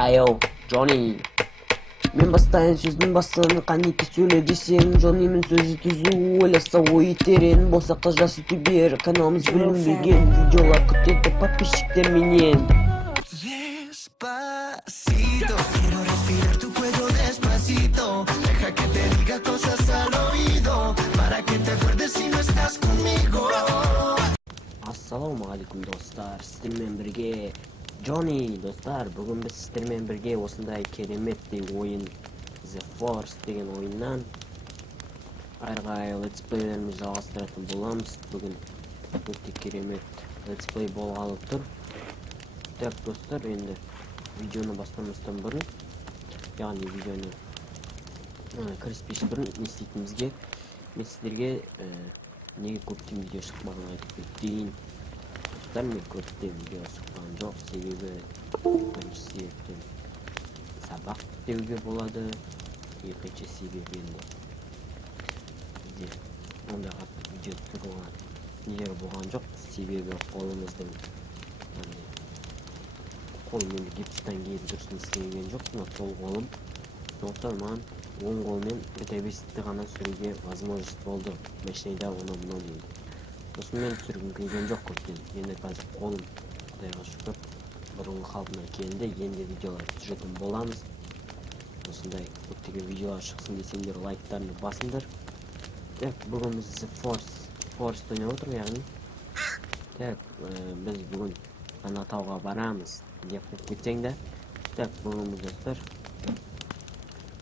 Айо, Джонни. Мен бастайын сөздің бастығын қанеке сөйле десең, Джоннимен сөзі түзу, ойласа ойы терең, болса жасы түбер, каналымыз бүлінбеген, видеолар күтеді подписчиктер менен. Despacito, quiero respirar tu cuello despacito, deja que te diga cosas al oído, para que te acuerdes si no estás conmigo. Ассалаумағалейкум достар, сіздермен бірге Джонни достар. Бүгін біз сіздермен бірге осындай кереметтей ойын The Force деген ойыннан әрғай летсплейлерімізді жалғастыратын боламыз. Бүгін өте керемет летсплей болғалы тұр. Так достар, енді видеоны бастамастан бұрын, яғни видеоны кіріспеш бұрын не істейтінімізге, мен сіздерге неге көптен видео шықпағанын айтып кетейін. Достар, мен көптен видео шыққан жоқ, себебі бірінші себептен сабақ деуге болады, екінші себеп енді бізде ондай қатты видео түсіруге нелер болған жоқ, себебі қолымыздың қолым енді гипстан кейін дұрыс істеген жоқ, сол қолым. Сондықтан маған оң қолмен бетабесті ғана сүруге возможность болды. Машинада оны мынау дейді. Сосын мен түсіргім келген жоқ көптен. Енді қазір қолым құдайға шүкір бұрынғы қалпына келді. Енді видеолар түсіретін боламыз. Осындай көптеген видеолар шықсын десеңдер, лайктарны басыңдар. Так, бүгін біз The Force ойнап отыр, яғни. Так, біз бүгін ана тауға барамыз деп кетсең де. Так, бүгін біз достар,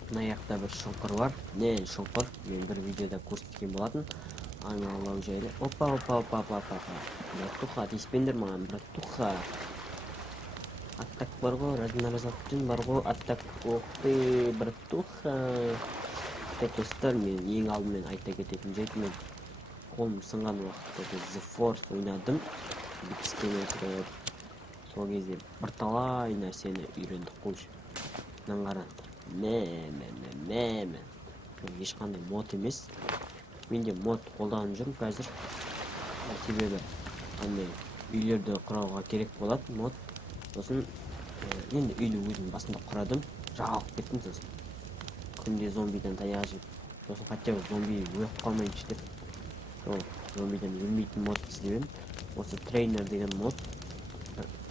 мына жақта бір шұңқыр бар. Не шұңқыр? Мен бір видеода көрсеткен болатын. Айналау жайлы. Опа. Братуха, тиіспендер маған, братуха. Аттак бар ғой, разноразовтың бар ғой, аттак. Оқты, братуха. Так, достар, мен ең алдымен айта кететін жайт, мен қолым сынған уақытта The Force ойнадым. Бітіскен отырып, сол кезде бірталай нәрсені үйрендік қойшы. Наңғаранды. Ешқандай мод емес. Менде мод қолданып жүрмін қазір. Себебі үйлерді құрауға керек болады мод. Сосын енді үйді өзім басында құрадым, жағалып кеттім сосын. Күнде зомбиден таяқ жеп. Сосын хотя бы зомби өліп қалмайыншы деп. Сол зомбиден өлмейтін мод іздеп едім. Осы трейнер деген мод.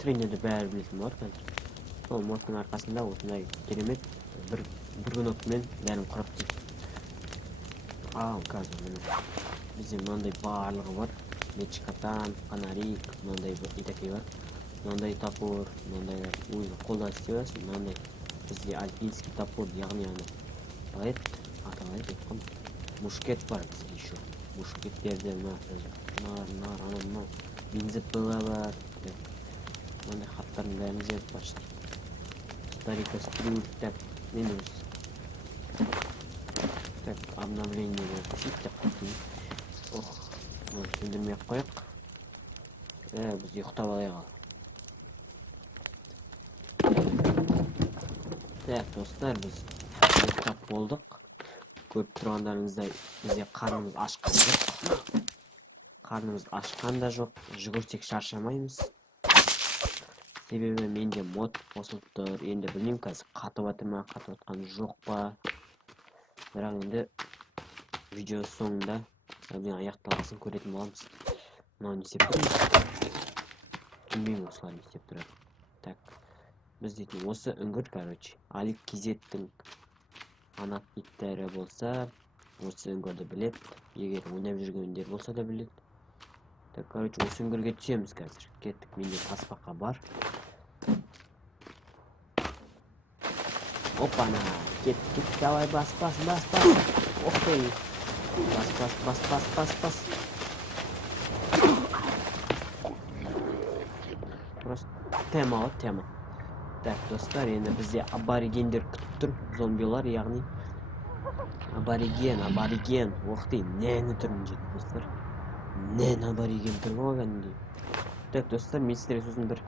Трейнерді бәрі білетін мод қазір. Сол модтың арқасында осындай керемет бір күн өтімен бәрін құрап дейді. Қазір бізде мынандай барлығы бар. Меч катан, фонарик, мынандай итаки бар. Мынандай топор, мынандай өзі қолда істей аласың. Мынандай бізде альпинский топор, яғни аталайды етқым. Мушкет бар бізде еще. Мушкеттерде мына бензопила бар. Мынандай хаттардың бәрін зеріп башты. Старика стрюк, так, минус. Так, обновление выпустить, так, ох, сөндірмей-ақ қояқ. Біз ұйықтап алайық. Так, достар, біз ұйықтап болдық. Көріп тұрғандарыңыздай, бізде қарнымыз ашқан жоқ. Қарнымыз ашқан да жоқ, жүгірсек шаршамаймыз. Себебі менде мод қосылып тұр. Енді білмеймін қазір қатып атыр ма, қатып атқан жоқ па. Бірақ енді видео соңында аяқталғасын көретін боламыз. Мынау не істеп тұрмыз? Білмеймін осылар не істеп тұрады. Так, біз дейтін осы үңгір, короче. Алик Кезеттің анат иттері болса, осы үңгірді білет. Егер ойнап жүргендер болса да білет. Так, короче, осы үңгірге түсеміз қазір. Кеттік, менде таспақа бар. Опана, кеттік, давай, бас. Ох ты, бас. Просто тема. Так, достар, енді бізде аборигендер күтіп тұр, зомбилар, яғни абориген. Ох ты, нені түрін жеді, достар. Нен абориген тұр ғой кәдімгідей. Так, достар, мен сіздерге сосын бір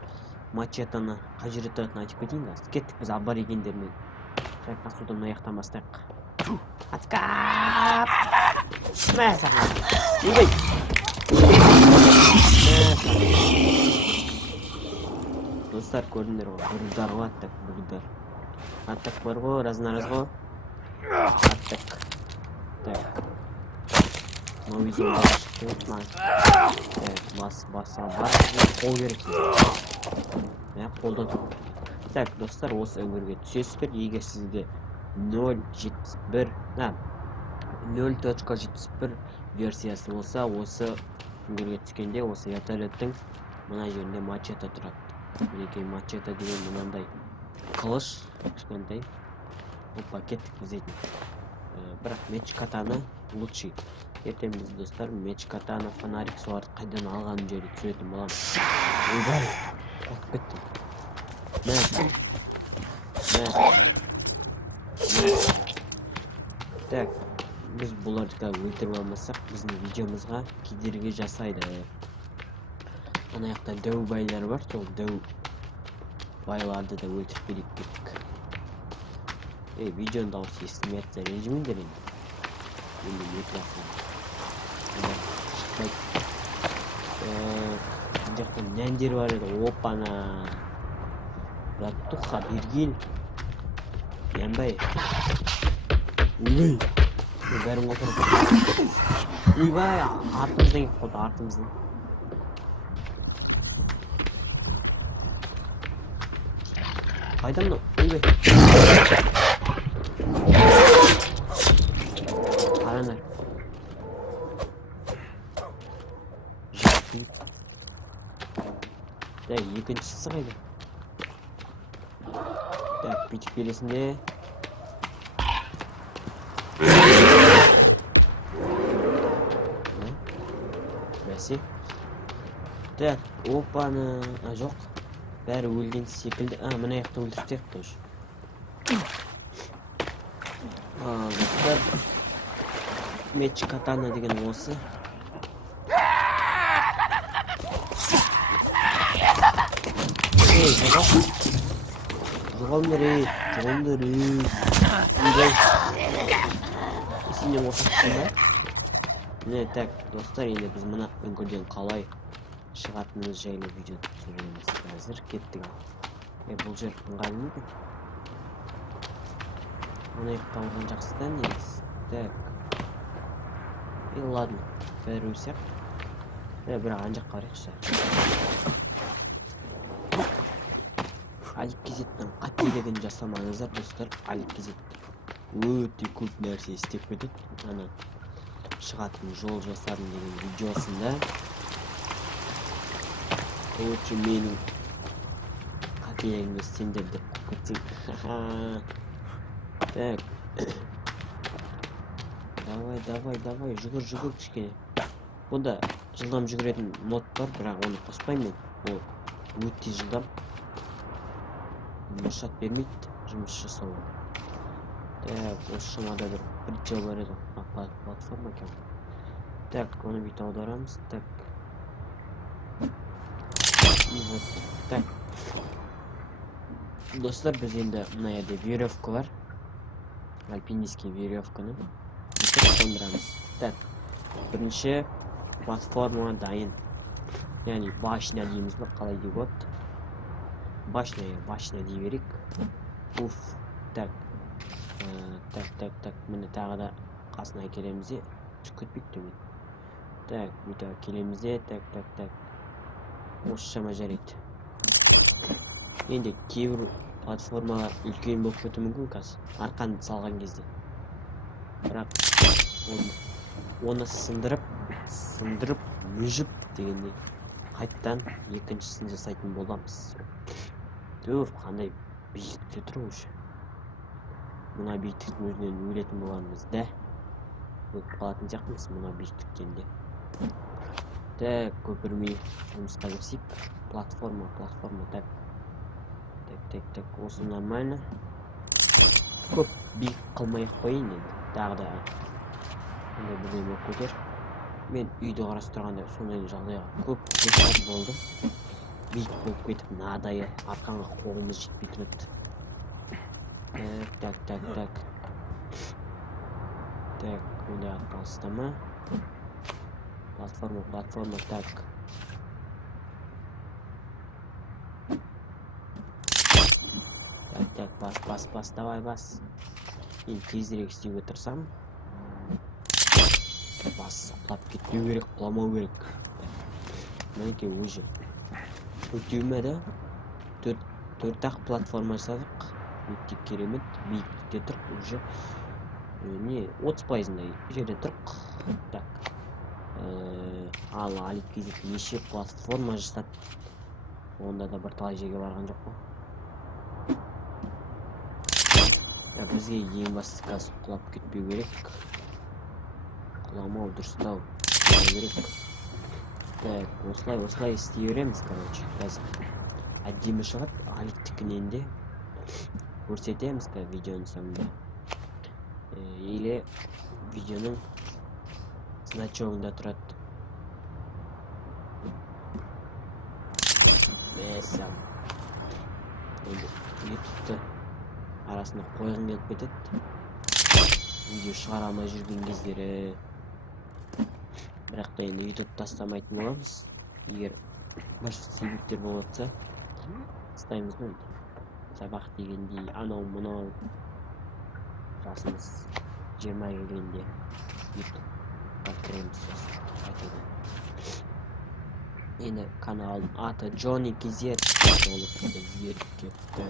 мачетаны қай жерде тұратынын айтып кетейін. Кеттік біз аборигендермен. Шайқасуды мына жақтан бастайық. Атқап! Мә саған! Егей! достар, көрдіңдер ғой, бурдар ғой, аттак, бурдар. Аттак бар ғой, раз ғой. Аттак. Так. Новый зомби шықты. Баса бар. Қол керек сізге. Қолда тұр. Так, достар, осы өңірге түсесіздер. Егер сізге 0.71 версиясы болса, осы өңірге түскенде, осы вертолеттің мына жерінде мачете тұрады. Мінекей мачете деген мынандай қылыш, кішкентай. Бұл пакет кезетін. Бірақ меч катана лучший. Ертең біз достар меч катана фонарик соларды қайдан алған жерді түсіретін боламыз. Ойбай, қорқып кеттім. Так, біз бұларды өлтіріп алмасақ, біздің видеомызға кедергі жасайды. Ана жақта дәу байлар бар, сол дәу байларды да өлтіріп берейік дедік. Видеоның дауысы естілмей жатса ренжімеңдер енді. Енді өлтіріп шықпайды. Мына жақта нәндер бар еді, опана. Братуха, бергел. Янбай. Ойбай. Бәрін қотырып. Ойбай, артымыздан кеп қойды, артымыздан. Қайда мынау? Ойбай. Қараңдар. Жақсы. Екіншісі қайда? Так, бүйтіп келесінде. Бәсе. Так, опаны. Жоқ. Бәрі өлген секілді. Мына яқты өлтіртек тоже. Достар. Меч катана деген осы. Жоғалмыр ей. Сенен оқыштың ба? Міне, так, достар, енді біз мына өңірден қалай шығатынымыз жайлы видео түсіреміз. Қазір кеттік. Бұл жер ыңғайлы ма? Мына жақта алған жақсыдан негіз. Так. Ладно, бәрі өсек. Бірақ ана жаққа қарайықшы. Алик кезеттің қателігін жасамаңыздар, достар. Алик кезет өте көп нәрсе істеп кетеді. Ана шығатын жол жасадым деген видеосында. Лучше менің қателігімді сендер деп кетсең. Так. Давай, жүгір кішкене. Бұнда жылдам жүгіретін мод бар, бірақ оны қоспаймын. Ол өте жылдам. Мұршат бермейді жұмыс жасауға. Так, осы шамада бір жол бар еді. Платформа екен. Так, оны бүйтіп аударамыз. Так. Так. Достар, біз енді мына жерде веревка бар. Альпинистский веревканы бүйтіп қондырамыз. Так. Бірінші платформа дайын. Яғни башня дейміз бе, қалай деп болады? Башня дей берейік. Уф. Так. Міне тағы да қасына келеміз де. Түсіп кетпейік төмен. Так, бүйтіп келеміз де. Так. Осы шама жарайды. Енді кейбір платформалар үлкен болып кетуі мүмкін қазір. Арқанды салған кезде. Бірақ оны сындырып, мүжіп дегенде қайттан екіншісін жасайтын боламыз. Түр, қандай биіктікте тұр өші. Мұна биіктіктің өзінен өлетін боламыз, да? Өтіп қалатын сияқтымыз мұна биіктіктен де. Так, көпірмей жұмысқа кірсек. Платформа, так. Так, осы нормально. Көп биік қылмай-ақ қойын енді. Тағы да бірдеме көтер. Мен үйді қарастырғанда сондай жағдайға көп жесат болды. Биік болып кетіп, надайы арқанға қолымыз жетпей тұрды. Так. Так, онда алыстама. Платформа, так. Так, бас, давай бас. Мен тезірек істеуге тырысамын. Бас құлап кетпеу керек, құламау керек. Мінекей уже өтеуіме да төрт-ақ платформа жасадық. Өте керемет, биіктікте тұрық уже. Не 30%-дай жерде тұрық. Так. Ал алит кезек неше платформа жасады. Онда да бір талай жерге барған жоқ қой. Бізге ең бастысы қазір құлап кетпеу керек. Құламау дұрыстау керек. Так, осылай істей береміз, короче. Қазір әдемі шығады, алиттікінен де көрсетеміз видеоның соңында. Или видеоның значогында тұрады. Мәссам. Енді ютубты арасында қойғым келіп кетеді. Видео шығара алмай жүрген кездері. Бірақ та енді ютуб тастамайтын боламыз. Егер бір себептер болып жатса, тастаймыз ғой. Сабақ дегенде анау мынау жасымыз 20 келгенде ютубқа кіреміз. Енді каналдың аты Джонни KZ болып өзгеріп кетті.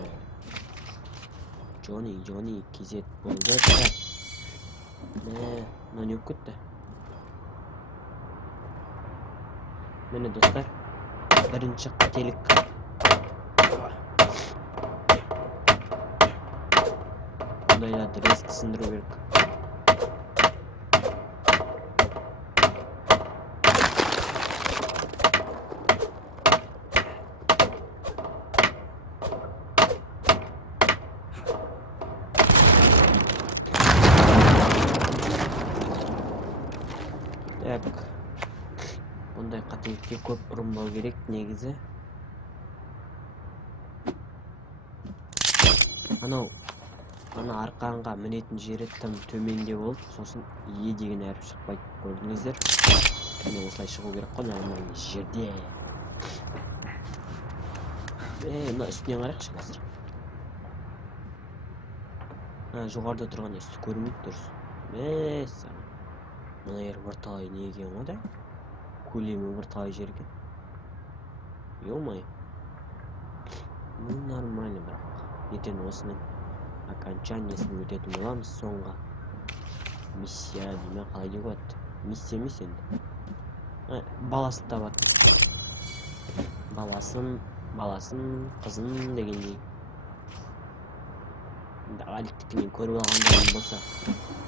Джонни KZ болды. Мына не кетті? Міне достар, бірінші қателік. Бұндайларды резко сындыру керек. Бұндай қателікке көп ұрынбау керек негізі. Ана арқанға мінетін жері тым төменде болды, сосын Е деген әріп шықпайды, көрдіңіздер. Кәне осылай шығу керек қой, нормальный жерде. Мына үстінен қарайықшы қазір. Жоғарда тұрған үсті көрмейді дұрыс. Мәссам. Мына ер бірталай не екен ғой да? Көлемі бірталай жер екен. Ё-май. Нормально бірақ. Ертең осының окончаниясын өтетін боламыз соңға. Миссия деме қалай деп қояды? Миссия емес енді. Баласын табады. Баласын, қызын дегендей. Алиттікінен көріп алғандарым болса,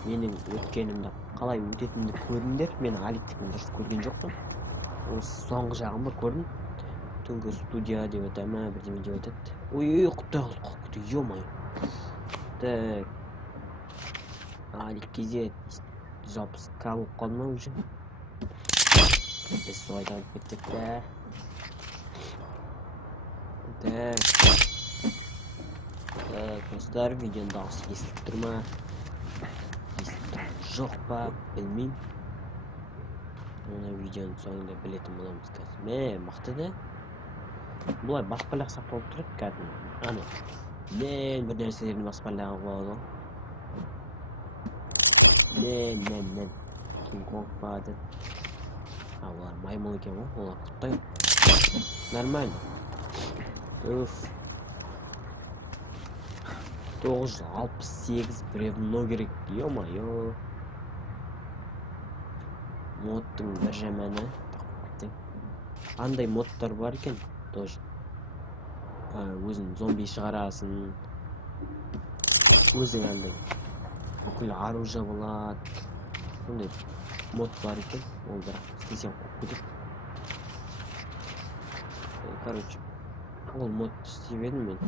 менің өткенімді қалай өтетінді көрдіңдер. Мен алиттікін дұрыс көрген жоқпын. Осы соңғы жағын бір көрдім. Түнгі студия деп өтәмі, бірдеме деп өтеді. Ой, құтты, ё-май. Так. Алит KZ 160к болып қалма уже. Біз солай дамып кеттік та. Так, достар, видеоның дауысы естіліп тұр ма? Естіліп тұр жоқ па? Білмеймін. Оны видеоның соңында білетін боламыз қазір. Мықты да. Бұлай баспалақ сақталып тұрады кәдімгі. Мен бір нәрселерін баспалағы болады. Мен. Кинг-Конг бады. Олар маймыл екен ғой, олар құттай. Нормально. 968 бревно керек, ё-майо. Модтың бір жаманы. Андай модтар бар екен, тоже. Өзің зомби шығарасын. Өзің андай. Бүкіл оружие болады. Ондай мод бар екен, ол бірақ істесем қойып кетеді. Короче, ол мод істеп едім мен.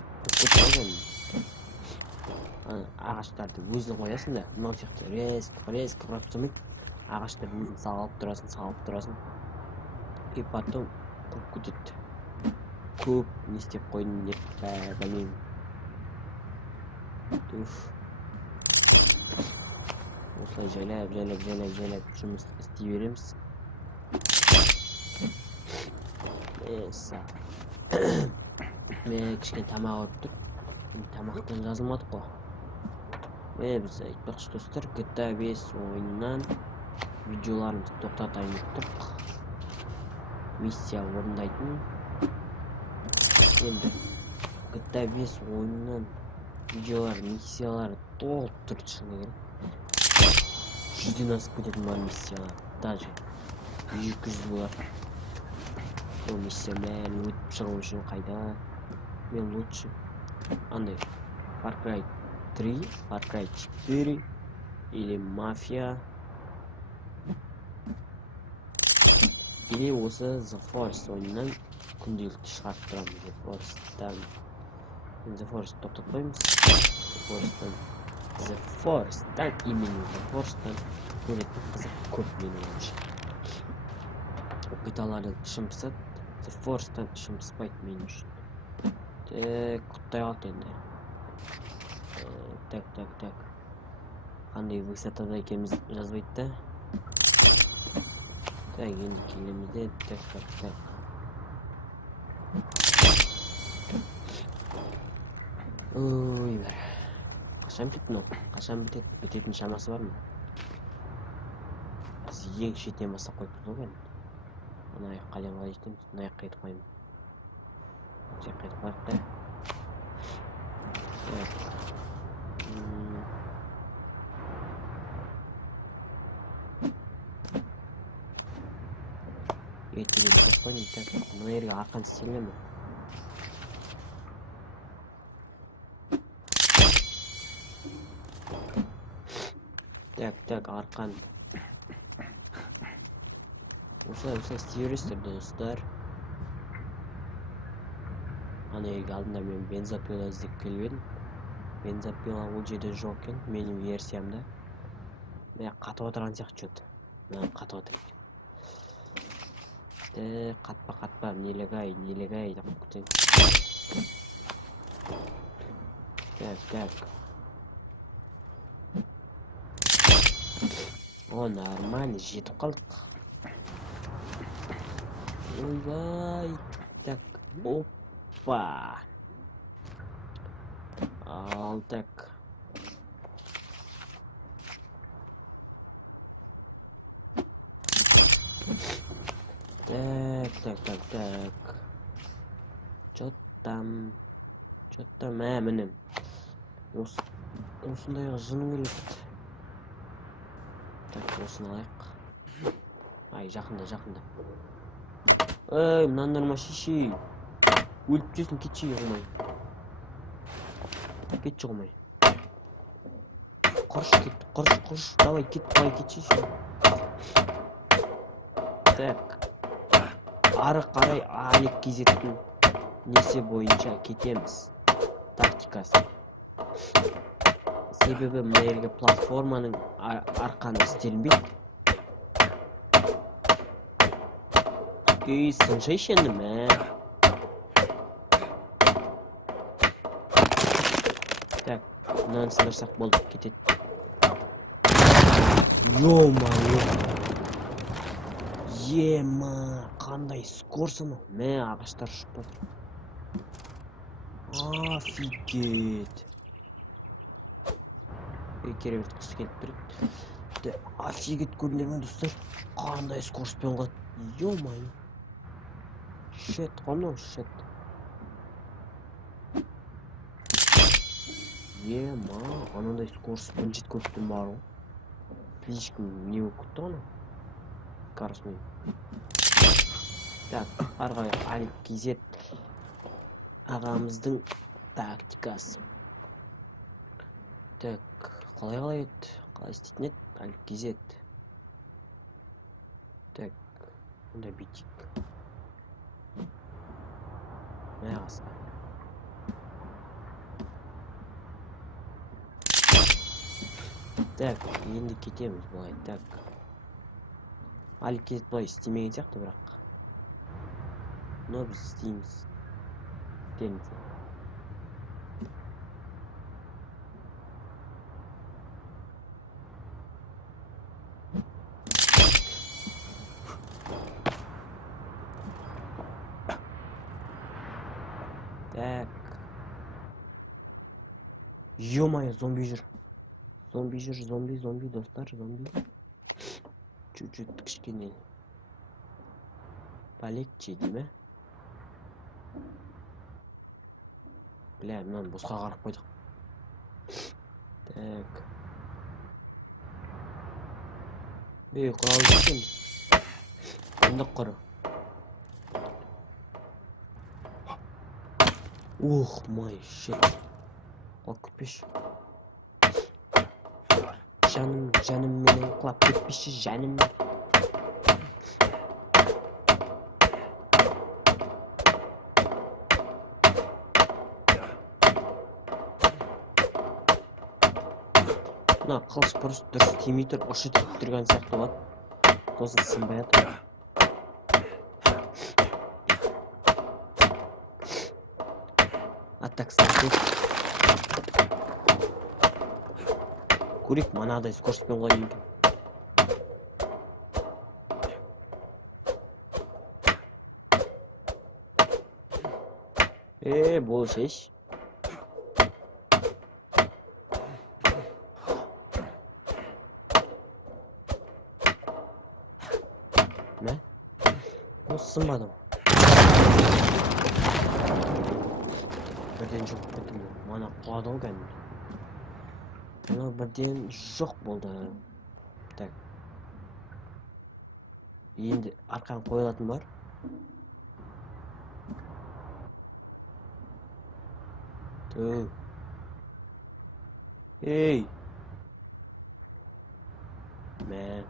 Ағаштарды өзің қоясың да, мынау сияқты резко ұрап тастамайды. Ағаштарды өзің салып тұрасың. И потом қойып кетеді. Көп не істеп қойдым деп білмеймін. Осылай жайлап жұмыс істей береміз. Мен кішкене тамақ ұрып тұр. Тамақтан жазылмадық қой. Біз айтпақшы достар, GTA 5 ойынынан видеоларымызды тоқтатайын деп тұрық. Миссия орындайтын. Енді GTA 5 ойынынан видеолар, миссиялары толып тұрды шыны керек. 100-ден асып кететін бар миссиялар. Даже 200 болар. Бұл миссия бәрін өтіп шығу үшін қайда? Мен лучше андай Far Cry 3, Far Cry 4 или Mafia или осы The Forest ойынынан күнделікті шығарып тұрамыз. The Forest тоқтап қоймыз. The Forest-тан именно The Forest-тан көретін қызық көп менің ойымша. Оқиталардан ішім пысады, The Forest-тан ішім пыспайды мен үшін. Құттай қалды енді. Так. Қандай высотада екеніміз жазбайды да. Так, енді келемізде. Так. Ой, бәр. Қашан бітті? Қашан бітетін шамасы бар ма? Біз ең шетінен бастап қойып тұрды ғой. Мына аяқ қален қалай жетеміз? Мына аяққа етіп қоймыз. Жаққа етіп қойып та. Етіп қойып қоймыз. Мына жерге арқан істеле ме? Так, арқан. Осылай істей бересіздер достар. Ана жерге алдында мен бензопила іздеп келіп едім. Бензопила ол жерде жоқ екен, менің версиямда. Мына қатып отырған сияқты что-то. Мына қатып отыр екен. Қатпа, нелегай деп күтейін. Так. О, нормально, жетіп қалдық. Ойбай. Так, опа. Ал, так. Так. Чё там, мінім. Осындайға жыным келеді. Так, осыны алайық. Ай, жақында. Эй, мынандарыма шешей. Өліп жесін, кетші еғылмай. Кетші ғылмай. Құрыш. Давай, кетші. Так. Ары қарай Алек кезеттің несі бойынша кетеміз. Тактикасы. Себебі мына жерге платформаның арқаны істелінбейді. Сыншай шендім, Так, мынаны сындырсақ болды, кетеді. Ё-моё! Ема, қандай скорсыны? Ағаштар ұшып жатыр. Офигеть! Керемет құс келіп тұрды. Офигеть көрдіңдер ме, достар? Қандай скорспен қылады? Ё-моё! Шет, қонау шет. Ема, анандай скорспен жет көрттім бар ғой. Слишком не өкітті ғана. Қарысмайым. Так, арғай Алек кезет ағамыздың тактикасы. Так, қалай еді? Қалай істейтін еді? Алек кезет. Так, онда битик. Мәғаса. Так, енді кетеміз бұлай. Так. Алек кезет бұлай істемеген сияқты бірақ. Но біз істейміз. Істейміз. Так. Ё-моё, зомби жүр. Зомби жүр, зомби достар, зомби. Чуть-чуть кішкене. Полегче дейме. Бля, мынаны босқа қарап қойдық. Так. Құрал жеткен. Қандық құры. Ух, май, шет. Құлап кетпеші. Жаным менен құлап кетпеші, жаным. Мына қылыш бұрыс дұрыс тимей тұр, ұшы тіріп тұрған сияқты болады. Сосын сынбай атыр. Атак сәтет. Көрек, манадай скороспен қойып екен. Бол шеш. Ne? Sınmadım. Birden çok kötü mü? Bana kağıt ol geldi. Bana birden şok buldu. Tak. Şimdi arkan koyulatın var. Dur. Hey. Man.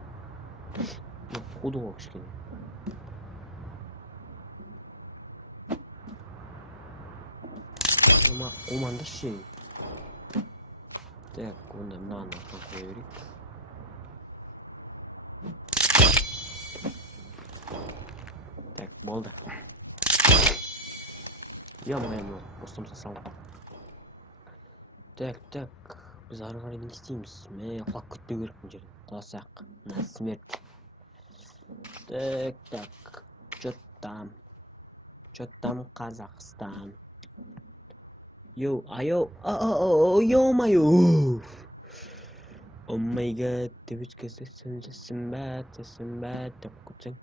Куда вообще? Ama komanda şey. Так, onda mынаны қоя берейік. Так, болды. Ё-моё, бостымса салып. Так, біз ары қарай не істейміз? Құлап кетпеу керек мына жерде. Құласақ, на смерть. Так, чё там, Казахстан? Ё-моё! О май гад, тәбеткесін бәт, деп көтсең.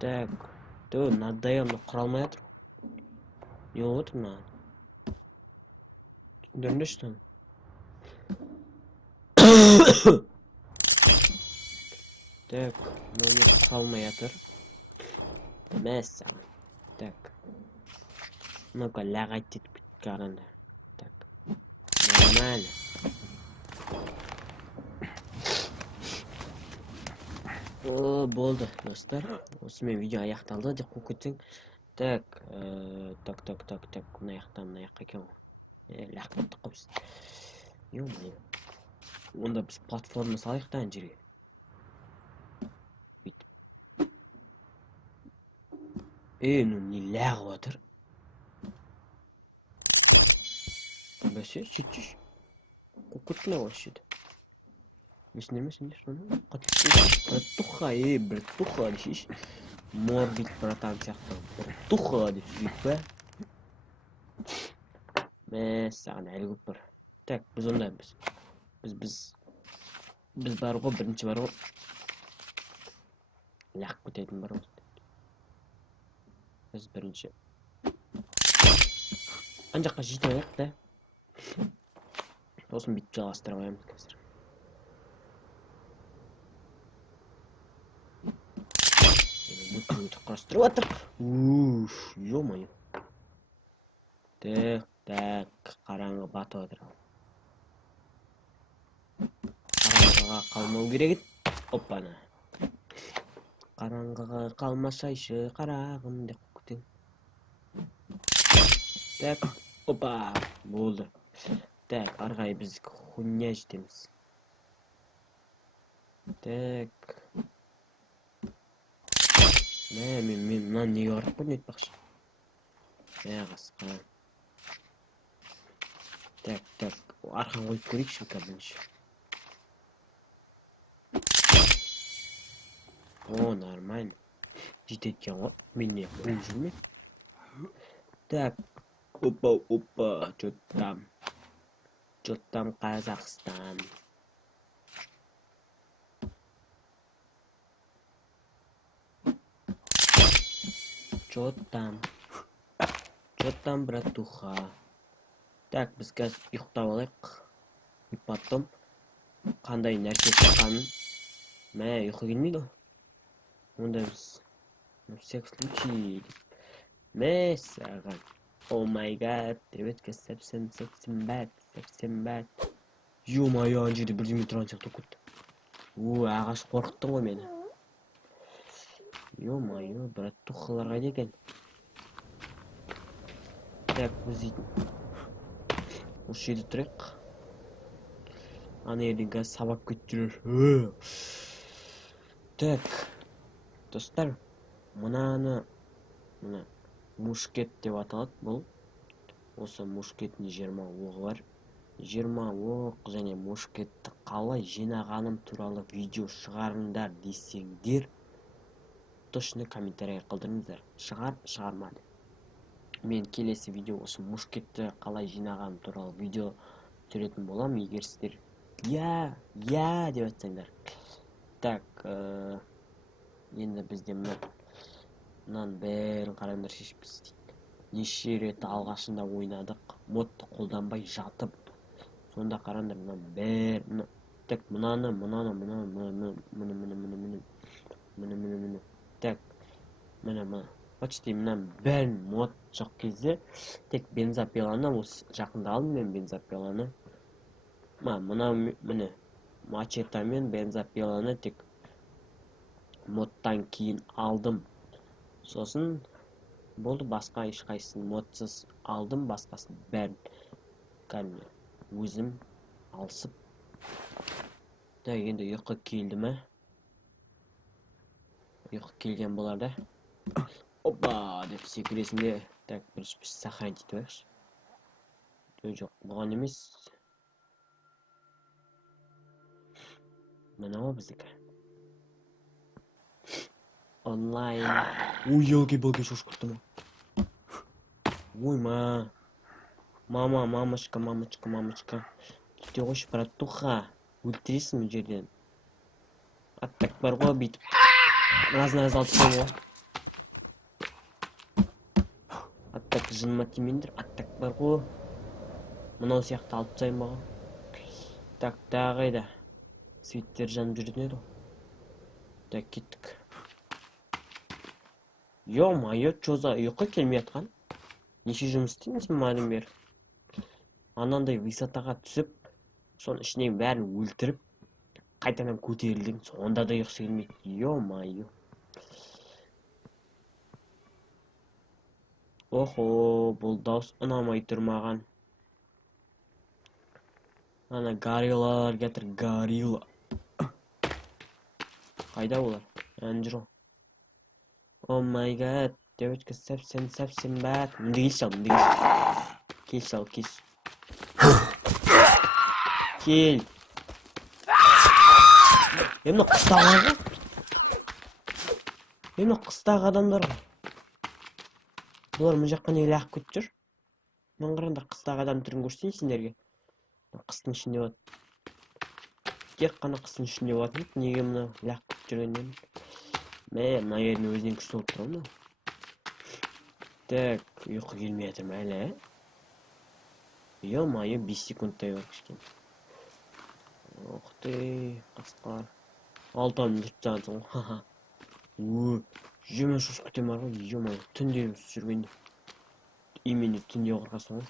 Так, надоело, құралмай атыр. Не отыр маған? Түндерінде что? Так, номер құралмай атыр. Мәссаған. Так. Ну-ка, лағайт етіп қаранды. Так. Нормально. Болды, достар. Осымен видео аяқталды деп көкетсең. Так. Мына жаққа екен ғой. Лақ кеттік қой біз. Ё-моё. Онда біз платформа салайық та ана жерге. Ну не лағып отыр. Бәсе, сөйтшіш. Көкетіне вообще-то. Месін соны. Братуха, братуха дешеш. Морбит братан сияқты. Братуха деп сөйтіп бә. Саған әлі көп бар. Так, біз онда біз бар ғой, бірінші бар ғой. Лақ көтетін бар ғой. Біз бірінші. Ан жаққа жетіп аяқ та. Сосын бүйтіп жалғастырып аямыз қазір. Өте құрастырып атыр. Ё-моё. Так, қараңғы батып отыр. Қараңғыға қалмау керек еді. Оппана. Қараңғыға қалмасайшы, қарағым деп күтің. Так, опа, болды. Так, арғай біз хуйня жетеміз. Так. Мен мынаны неге қарап қойдым етпақшы. Қасқа. Так, арқан қойып көрейікші бірінші. О, нормально. Жететкен ғой. Мен не қойып жүрме. Так, опа, чё там? Чё там Казахстан? Чё там? Чё там, братуха? Так, біз қазір ұйықтап алайық. И потом қандай нәрсе шыққанын. Мә, ұйқы келмейді ғой. Онда біз на всякий случай мә саған. О май гад, ребятка, совсем бәд. Ё-моё, ана жерде бірдеңе тұрған сияқты болып кетті. Ағаш қорқыттың ғой мені. Ё-моё, братухалар қайда екен? Так, біз осы жерде тұрайық. Ана жерден қазір сабап кетіп жүрер. Так, достар, мына мушкет деп аталады бұл. Осы мушкеттің 20 оғы бар. 20 оқ және мушкетті қалай жинағаным туралы видео шығарыңдар десеңдер, точно комментарий қалдырыңыздар. Шығармады. Мен келесі видео осы мушкетті қалай жинағаным туралы видео түсіретін болам, егер сіздер я деп айтсаңдар. Так, енді бізде мынаны бәрін қараңдар шешіп тастайық. Неше рет алғашында ойнадық, модты қолданбай жатып. Сонда қараңдар мынаны бәрін. Так, мынаны. Так, мына. Почти мынаны бәрін мод жоқ кезде тек бензопиланы осы жақында алдым мен бензопиланы. Міне мачетамен бензопиланы тек модтан кейін алдым. Сосын болды, басқа ешқайсысын модсыз алдым, басқасын бәрін кәдімгі өзім алысып. Так, енді ұйқы келді ме? Ұйқы келген болар да. Опа деп секіресінде. Так, бірінші біз сохранить етіп алайықшы. Жоқ, бұған емес. Мына ғой біздікі. Онлайн. Ой, елки-палки, шошып кетті ма? Ой, мамочка. Кете қойшы, братуха. Өлтіресің мына жерден. Аттак бар ғой, бүйтіп. Разын алып қойып ғой. Аттак жыныма тимеңдер, аттак бар ғой. Мынау сияқты алып тастайын ба ғой. Так, тағы қайда? Светтер жанып жүретін еді ғой. Так, кеттік. Ё-моё, чоза ұйқы келмей атқан. Неше жұмыс істейміз мадам бер. Анандай высотаға түсіп, соның ішінен бәрін өлтіріп, қайтадан көтерілдің, сонда да ұйқысы келмейді. Ё-моё. Охо, бұл дауыс ұнамай тұрмаған. Ана гориллалар кетір, горилла. Қайда олар? Әнжіро. О май гад, девочка, совсем бәд. Мінді келші. Кел. Емді қыстағы адамдар ғой. Бұлар мұн жаққа не ләқ көт жүр. Мен қараңдар қыстағы адам түрін көрсетейін сендерге. Қыстың ішінде болады. Тек қана қыстың ішінде болады. Неге мұны ләқ көт жүргеннен? Мына ердің өзінен күшті болып тұрау ма? Так, ұйқы келмей жатыр ма әлі? Ё-моё, 5 секундтай бар кішкен. Оқты, қасқалар. 6 адамды тұрттағансың ғой. Жеме шошып кетем бар ғой, ё-моё, түнде жүргенде. Именно түнде қорқасың ғой.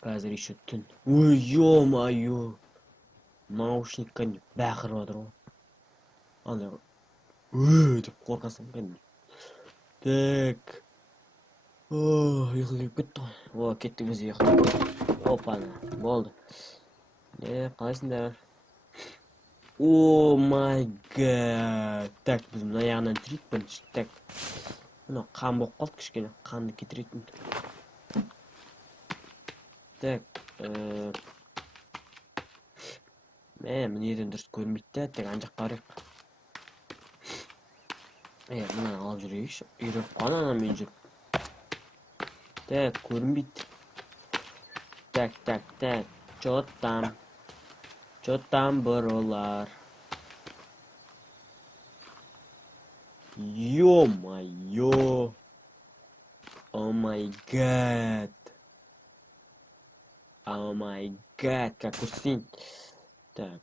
Қазір еще түн. Ой, ё-моё. Наушник кәдімгі бәқіріп жатыр ғой. Андай ғой. Деп қорқасың кәдімгі. Так. Ұйқы келіп кетті ғой. Кеттік біз ұйқы. Опана, болды. Қалайсыңдар? О май гад. Так, біз мұна аяғынан түрейік бірінші. Так. Мұна қан болып қалды кішкене. Қанды кетіретін. Так. Мұны еден дұрыс көрмейді. Так, ана жаққа барайық. Мұнан алып жүрейікші. Үйреп қана мен жүріп. Так, көрінбейді. Так. Чё там? Чё там, бұрылар? Ё-моё! О май гад! О май гад, как урсин. Так.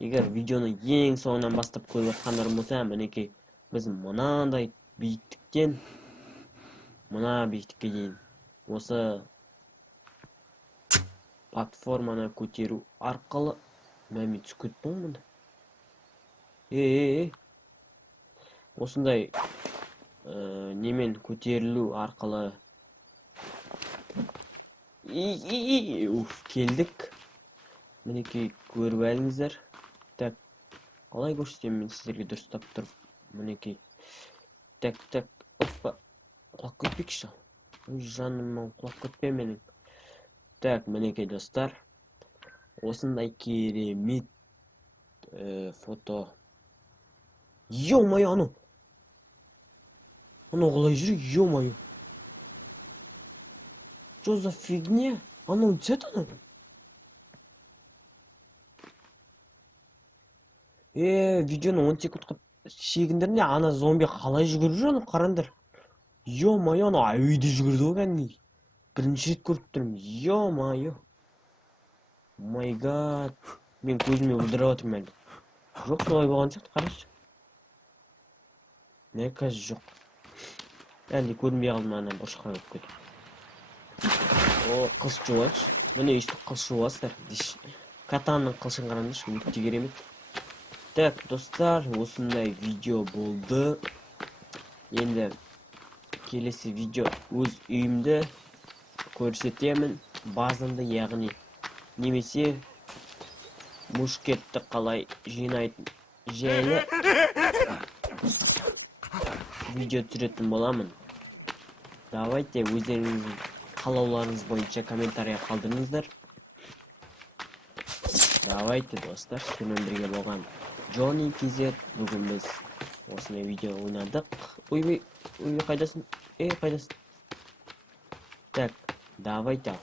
Егер видеоны ең соңынан бастап көріп жатқандар болса, мінекей біз мынандай биіктіктен мына биіктікке дейін осы платформаны көтеру арқылы мәме түсіп кетті ғой мұнда. Осындай немен көтерілу арқылы келдік. Мінекей көріп әліңіздер. Так, қалай көрсетемін мен сіздерге дұрыстап тұрып. Мінекей. Так, оппа. Құлап кетпекші. Ой, жаным, құлап кетпе менің. Так, мінекей достар. Осындай керемет фото. Ё-моё, ану қалай жүр, ё-моё. Что за фигня? Ану, цвет ану? Видеоны 10 секундқа шегіндіріне ана зомби қалай жүгіріп жүр, ану қараңдар. Ё-моё, ану әуеде жүгірді ғой кәдімгідей. Бірінші рет көріп тұрмын. Ё-моё. Май гад. Мен көзіме бұлдырап отырмын әлі. Жоқ, солай болған сияқты, қарашы. Не, қазір жоқ. Әлде көрінбей қалдым, ана бұрышқа өтіп кетіп. О, қылыш жуашы. Міне өйстіп қылыш жуасыздар. Катаның қылышын қараңдаршы, өте керемет. Так, достар, осындай видео болды. Енді келесі видео өз үйімді көрсетемін. Базымды, яғни немесе мушкетті қалай жинайтын жайлы видео түсіретін боламын. Давайте өздеріңіздің қалауларыңыз бойынша комментария қалдырыңыздар. Давайте, достар, сізбен бірге болған Джонни KZ. Бүгін біз осындай видео ойнадық. Ой, қайдасың? Қайдасың? Так, давайте.